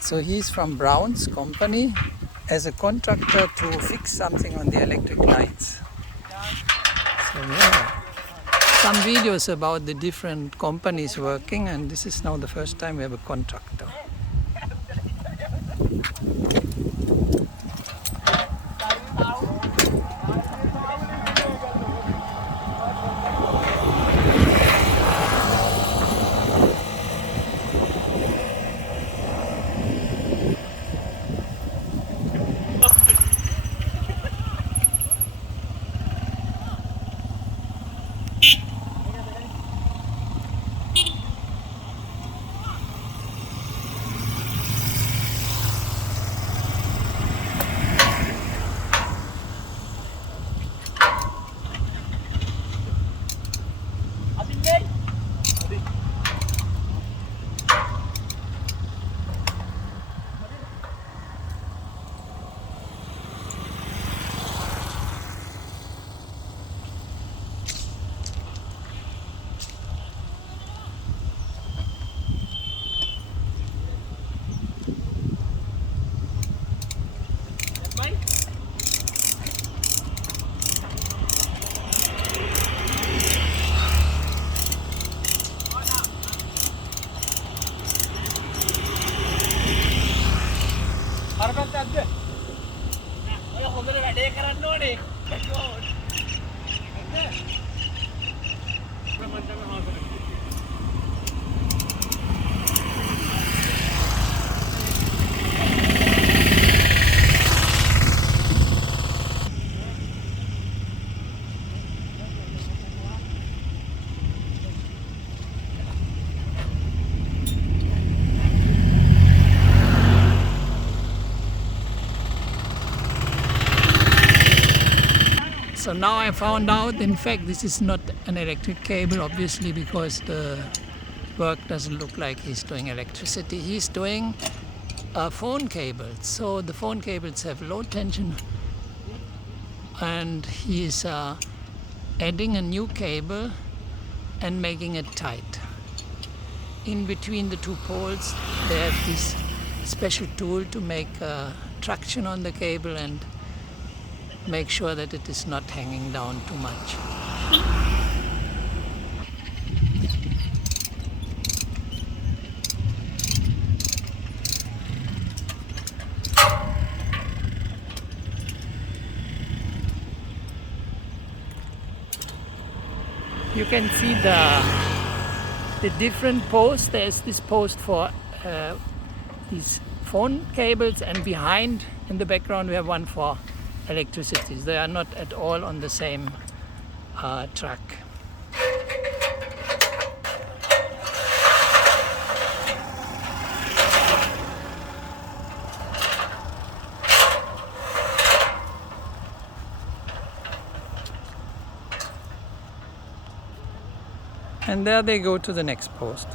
So he's from Brown's company as a contractor to fix something on the electric lines. So yeah, some videos about the different companies working, and this is now the first time we have a contractor. So now I found out, in fact, this is not an electric cable, obviously, because the work doesn't look like he's doing electricity. He's doing phone cables. So the phone cables have low tension, and he's adding a new cable and making it tight. In between the two poles, they have this special tool to make traction on the cable and make sure that it is not hanging down too much. You can see the different posts. There's this post for these phone cables, and behind in the background we have one for electricity. They are not at all on the same track. And there they go to the next post.